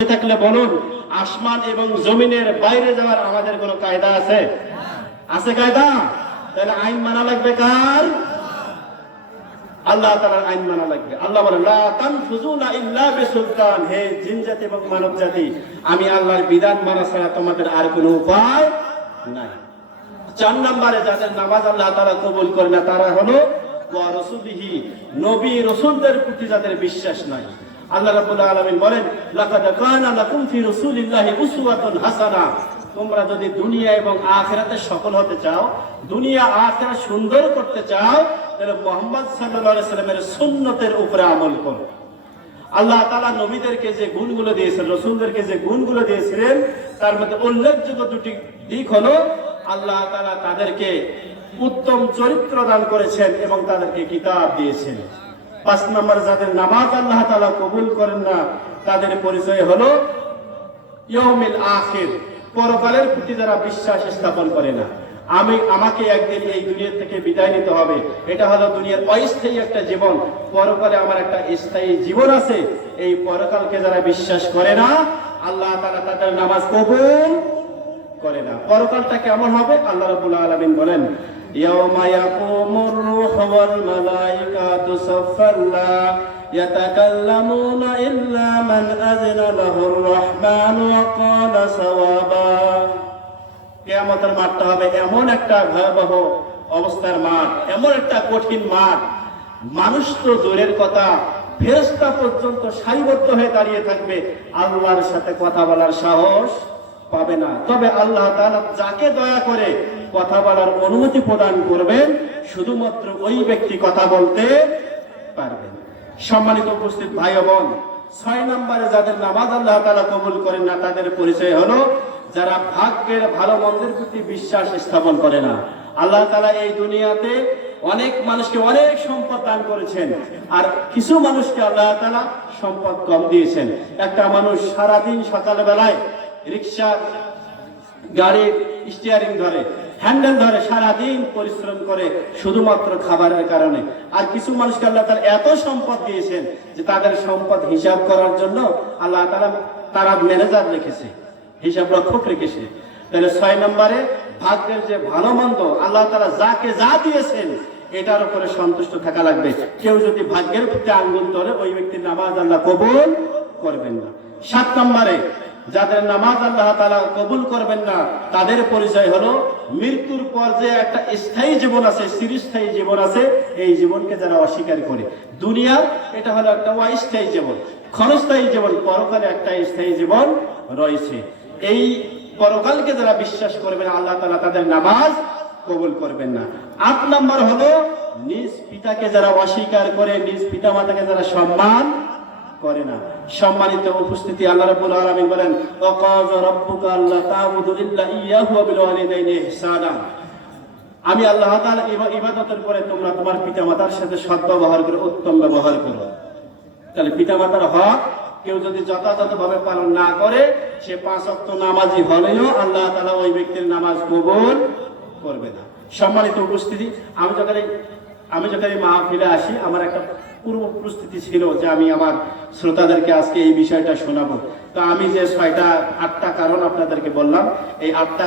থাকলে বলুন, আসমান এবং জমিনের বাইরে যাওয়ার আমাদের কোনো কায়দা আছে? আছে কায়দা? তাহলে আইন মানা লাগবে কার? আল্লাহ তাআলার আইন মানা লাগবে। আল্লাহ বলেন, লা তানফুযুনা ইল্লা বিসুলতান। হে জিন জাতি এবং মানব জাতি, আমি আল্লাহর বিধান মানা ছাড়া তোমাদের আর কোনো উপায় নাই। 4 নম্বরে যাদের নামাজ আল্লাহ তাআলা কবুল করে না তারা হলো ওয়া রাসূলিহি, নবী রাসূলদের প্রতি যাদের বিশ্বাস নাই। আল্লাহ রাব্বুল আলামিন বলেন, লাকাদ কানা লাকুম ফি রাসূলিল্লাহি উসওয়াতুন হাসানা। তোমরা যদি দুনিয়া এবং আখিরাতে সফল হতে চাও, দুনিয়া আখিরাত সুন্দর করতে চাও, তাহলে মুহাম্মদ সাল্লাল্লাহু আলাইহি সাল্লামের সুন্নতের উপরে আমল করো। আল্লাহ তাআলা নবীদেরকে যে গুণগুলো দিয়েছেন, রাসূলদেরকে যে গুণগুলো দিয়েছিলেন, তার মধ্যে উল্লেখযোগ্য দুটি দিক হলো আল্লাহ তাআলা তাদেরকে উত্তম চরিত্র দান করেছেন এবং তাদেরকে কিতাব দিয়েছেন। 5 নম্বর, যাদের নামাজ আল্লাহ তাআলা কবুল করেন না তাদের পরিচয় হলো ইয়াউমিল আখির, পরকালের প্রতি যারা বিশ্বাস স্থাপন করে না। আমাকে একদিন এই দুনিয়া থেকে বিদায় নিতে হবে, এটা হলো দুনিয়ার অস্থায়ী একটা জীবন, পরকালে আমার একটা স্থায়ী জীবন আছে। এই পরকালকে যারা বিশ্বাস করে না, আল্লাহ তাআলা তাদের নামাজ কবুল করে না। পরকালটা কেমন হবে? আল্লাহ রাব্বুল আলামিন বলেন, ইয়াউমা ইয়াকুমুর রূহু ওয়াল মালাইকাতু সাফফান লা ইয়াতাকাল্লামুনা ইল্লা মান আযনা লাহুর রাহমানু ওয়া ক্বালা সাওয়াবা। কিয়ামতের মাঠটা হবে এমন একটা ভয়াবহ অবস্থার মাঠ, এমন একটা কঠিন মাঠ, মানুষ তো দূরের কথা, ফেরেশতা পর্যন্ত সারিবদ্ধ হয়ে দাঁড়িয়ে থাকবে, আল্লাহর সাথে কথা বলার সাহস পাবে না। তবে আল্লাহ তাআলা যাকে দয়া করে কথা বলার অনুমতি প্রদান করবেন, শুধুমাত্র ওই ব্যক্তি কথা বলতে পারবেন। সম্মানিত উপস্থিত ভাই ও বোন, 6 নম্বরে যাদের নামাজ আল্লাহ তাআলা কবুল করেন না তাদের পরিচয় হলো যারা ভাগ্যের ভালো মন্দের প্রতি বিশ্বাস স্থাপন করে না। আল্লাহ তাআলা এই দুনিয়াতে অনেক মানুষকে অনেক সম্পদ দান করেছেন, আর কিছু মানুষকে আল্লাহ তাআলা সম্পদ কম দিয়েছেন। একটা মানুষ সারাদিন সকালবেলায় রিক্সা, গাড়ির স্টিয়ারিং ধরে, হ্যান্ডেল ধরে, সারাদিন পরিশ্রম করে শুধুমাত্র খাবারের কারণে। আর কিছু মানুষকে আল্লাহ তাআলা এত সম্পদ দিয়েছেন যে তাদের সম্পদ হিসাব করার জন্য আল্লাহ তাআলা তারা ম্যানেজার রেখেছে, হিসাব রক্ষক রেখেছে। তাহলে 6 নম্বরে ভাগ্যের যে ভালো মন্দ আল্লাহ তাআলা যাকে যা দিয়েছেন এটার উপরে সন্তুষ্ট থাকা লাগবে। কেউ যদি ভাগ্যের প্রতি আঙ্গুল তোলে, ওই ব্যক্তির নামাজ আল্লাহ কবুল করবেন না। 7 নম্বরে যাদের নামাজ আল্লাহ তাআলা কবুল করবেন না তাদের পরিচয় হলো মৃত্যুর পর যে একটা স্থায়ী জীবন আছে, চিরস্থায়ী জীবন আছে, এই জীবনকে যারা অস্বীকার করে। দুনিয়া এটা হলো একটা অস্থায়ী জীবন, ক্ষণস্থায়ী জীবন, পরকালে একটা স্থায়ী জীবন রয়েছে। এই পরকালকে যারা বিশ্বাস করবে না, আল্লাহ তাআলা তাদের নামাজ কবুল করবেন না। 8 নম্বর হলো নিজ পিতাকে যারা অস্বীকার করে, নিজ পিতা মাতাকে যারা সম্মান করে না। সম্মানিত উপস্থিতি, আল্লাহ রাব্বুল আলামিন বলেন, ওয়াকাযা রাব্বুকা আল্লা তা'বুদু ইল্লা ইয়্যাহু ওয়া বিল ওয়ালিদাইনি ইহসানা। আমি আল্লাহ তাআলা ইবাদতের পরে তোমরা তোমার পিতামাতার সাথে সদ্ব্যবহার করো, উত্তম ব্যবহার করো। তাহলে পিতামাতার হক কেউ যদি যথাযথভাবে পালন না করে, সে 5 ওয়াক্ত নামাজি হলেও আল্লাহ তাআলা ওই ব্যক্তির নামাজ কবুল করবে না। সম্মানিত উপস্থিতি, আমি যখন এই মাহফিলে আসি, আমার একটা পূর্ব প্রস্তুতি ছিল যে আমি আমার শ্রোতাদেরকে আজকে এই বিষয়টা শোনাবো। তো আমি যে 8টা কারণ আপনাদেরকে বললাম, এই 8টা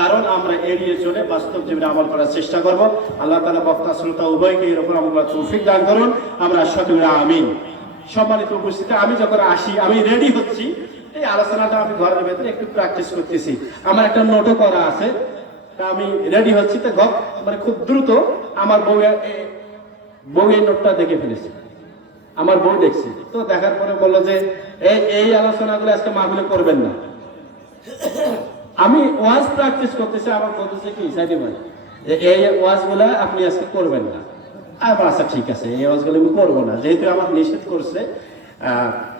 কারণ আমরা এড়িয়ে চলে বাস্তব জীবনে আমল করার চেষ্টা করব। আল্লাহ তাআলা বক্তা শ্রোতা উভয়কে এর উপর আমল করার তৌফিক দান করুন, আমরা সকলে আমিন। সম্মানিত উপস্থিতি, আমি যখন আসি, আমি রেডি হচ্ছি, এই আলোচনাটা আমি ঘরের ভেতরে একটু প্র্যাকটিস করতেছি। আমার একটা নোটও করা আছে, তা আমি রেডি হচ্ছি, তো মানে খুব দ্রুত আমার বউ এই নোটটা দেখে ফেলেছে। আমার বউ দেখছে, তো দেখার পরে বললো যে এই আলোচনাগুলো আজকে মাহফিলে করবেন না। আমি ওয়াজ প্র্যাকটিস করতেছি, আমার বলতেছে কি সাইডে ভাই, এই ওয়াজগুলা আপনি আজকে করবেন না। আচ্ছা ঠিক আছে, এই ওয়াজগুলো আমি করবো না, যেহেতু আমার নিষেধ করছে,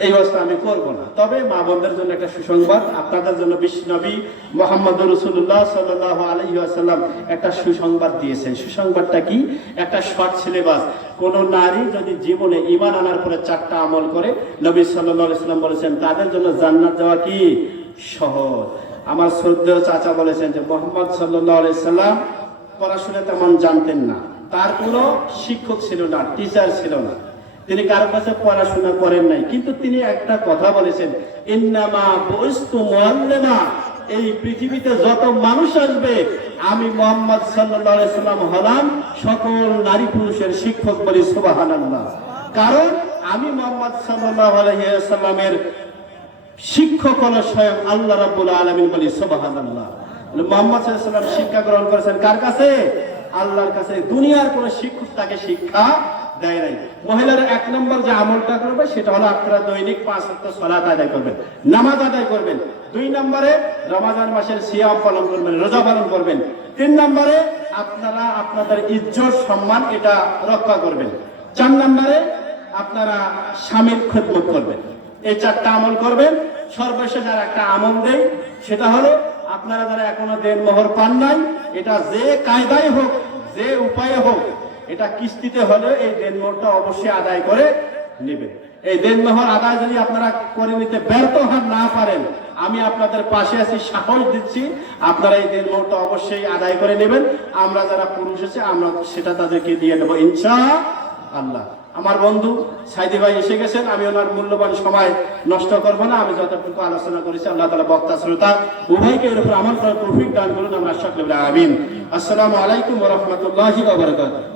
এই ওয়াজটা আমি করবো না। তবে মা বোনদের জন্য একটা সুসংবাদ, আপনাদের জন্য বিশ্বনবী মুহাম্মদুর রাসূলুল্লাহ সাল্লাল্লাহু আলাইহি ওয়াসাল্লাম একটা সুসংবাদ দিয়েছেন। সুসংবাদটা কি? একটা শর্ট সিলেবাস। কোন নারী যদি জীবনে ঈমান আনার পরে 4টা আমল করে, নবী সাল্লাল্লাহু আলাইহি ওয়াসাল্লাম বলেছেন তাদের জন্য জান্নাত যাওয়া কি সহজ। আমার শ্রদ্ধেয় চাচা বলেছেন যে মুহাম্মদ সাল্লাল্লাহু আলাইহি ওয়াসাল্লাম পড়াশোনা তেমন জানতেন না, তার কোনো শিক্ষক ছিল না, টিচার ছিল না, তিনি কারো কাছে পড়াশোনা করেন নাই, কিন্তু তিনি একটা কথা বলেছেন ইন্নামা বুইস্তু মুআল্লিমা, এই পৃথিবীতে যত মানুষ আসবে আমি মুহাম্মদ সাল্লাল্লাহু আলাইহি সাল্লাম হলাম সকল নারী পুরুষের শিক্ষক। বলি সুবহানাল্লাহ। কারণ আমি মুহাম্মদ সাল্লাল্লাহু আলাইহি সাল্লামের শিক্ষক হলো স্বয়ং আল্লাহ রাব্বুল আলামিন। বলি সুবহানাল্লাহ। মুহাম্মদ সাল্লাল্লাহু আলাইহি সাল্লাম শিক্ষা গ্রহণ করেছেন কার কাছে? আল্লাহর কাছে। দুনিয়ার কোন শিক্ষক তাকে শিক্ষা দেয় নাই। মহিলারা 1 নম্বর যে আমলটা করবে সেটা হলো আপনারা দৈনিক 5 ওয়াক্ত সালাত আদায় করবেন, নামাজ আদায় করবেন। 2 নম্বরে রমজান মাসের সিয়াম পালন করবেন, রোজা পালন করবেন। 3 নম্বরে আপনারা আপনাদের ইজ্জত সম্মান এটা রক্ষা করবেন। 4 নম্বরে আপনারা স্বামীর খেদমত করবেন। এই 4টা আমল করবেন। সর্বশেষ আর একটা আমল দেই, সেটা হলো আপনারা যারা এখনো দেনমোহর পান নাই, এটা যে কায়দায় হোক যে উপায়ে হোক এটা কিস্তিতে হলে এই দেনমোহরটা অবশ্যই আদায় করে নেবেন। এই দেনমোহর আদায় যদি আপনারা করে নিতে ব্যর্থ হন, না পারেন, আমি আপনাদের পাশে আছি, সাহস দিচ্ছি, আপনারা এই দেনমোহরটা অবশ্যই আদায় করে নেবেন। আমরা যারা পুরুষ আছি আমরা সেটা তাদেরকে দিয়ে দেবো ইনশাআল্লাহ। আমার বন্ধু সাইদি ভাই এসে গেছেন, আমি ওনার মূল্যবান সময় নষ্ট করবো না। আমি যতটুকু আলোচনা করেছি আল্লাহ তাআলা বক্তা শ্রোতা উভয়কে এর উপর আমল করার তৌফিক দান করুন। আমরা সকলে বলি আমিন। আসসালামু আলাইকুম ওয়া রাহমাতুল্লাহি ওয়া বারাকাতুহু।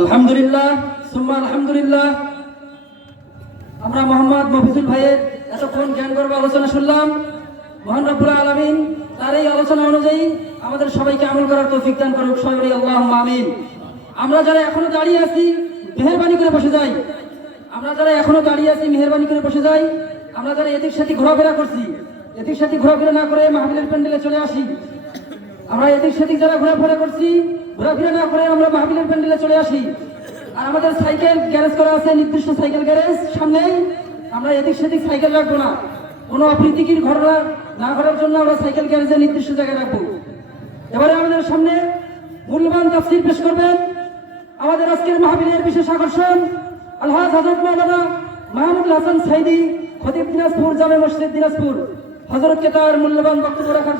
আলহামদুলিল্লাহ সুম্মা আলহামদুলিল্লাহ। আমরা মোহাম্মদ মফিজুল ভাইয়ের এতক্ষণ জ্ঞান গর্ব আলোচনা শুনলাম। মহান রব্বুল আলামিন তার এই আলোচনা অনুযায়ী আমাদের সবাইকে আমল করার তৌফিক দান করুক। সবাই বলি আল্লাহুম্মা আমিন। আমরা যারা এখনো দাঁড়িয়ে আছি মেহেরবানি করে বসে যাই। আমরা যারা এখনো দাঁড়িয়ে আছি মেহেরবানি করে বসে যাই। আমরা যারা এদিক সেদিক ঘোরাফেরা করছি, এদিক সেদিক ঘোরাফেরা না করে মাহফিলের প্যান্ডেলে চলে আসি। আমরা এদিক সেদিক যারা ঘোরাফেরা করছি, ঘোরাফেরা না করে আমরা মাহফিলের প্যান্ডেলে চলে আসি। আর আমাদের সাইকেল গ্যারেজ করা আছে, নির্দিষ্ট সাইকেল গ্যারেজ সামনেই। আমরা এদিক সেদিক সাইকেল রাখবো না। কোনো অপ্রীতিকর ঘটনা না করার জন্য আমরা সাইকেল গ্যারেজে নির্দিষ্ট জায়গায় রাখবো। এবারে আমাদের সামনে মূল্যবান তাফসীর পেশ করবেন আমাদের আজকের মাহফিলের বিশেষ আকর্ষণ আলহাজ হযরত মাওলানা মাহমুদুল হাসান সাইদি, খতিব দিনাজপুর, জামে মসজিদ দিনাজপুর। হযরতকে তার মূল্যবান বক্তব্য রাখার